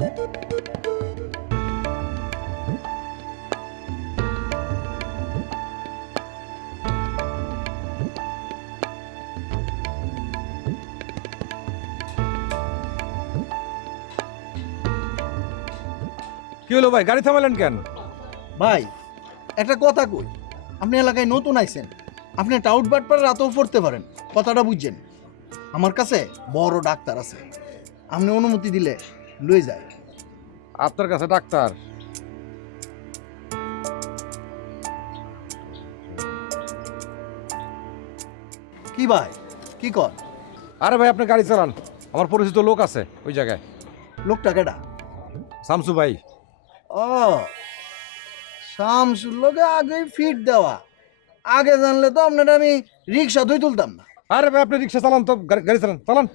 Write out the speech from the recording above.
কি হলো ভাই, গাড়ি থামালেন কেন? ভাই একটা কথা কই, আপনি এলাকায় নতুন আইছেন, আপনি টাউট বাটপার রাতেও পড়তে পারেন, কথাটা বুঝছেন? আমার কাছে বড় ডাক্তার আছে, আপনি অনুমতি দিলে লই যায়। আপনার কাছে ডাক্তার? কি ভাই, কি কর? আরে ভাই আপনি গাড়ি চালান, আমার পরিচিত লোক আছে ওই জায়গায়। লোকটা কেডা? শামসু ভাই। ও, শামসুর লোকে আগেই ফিট দেওয়া। আগে জানলে তো আপনার আমি রিক্সা ধুই তুলতাম না। আরে ভাই আপনি রিক্সা চালান তো, গাড়ি চালান চালান।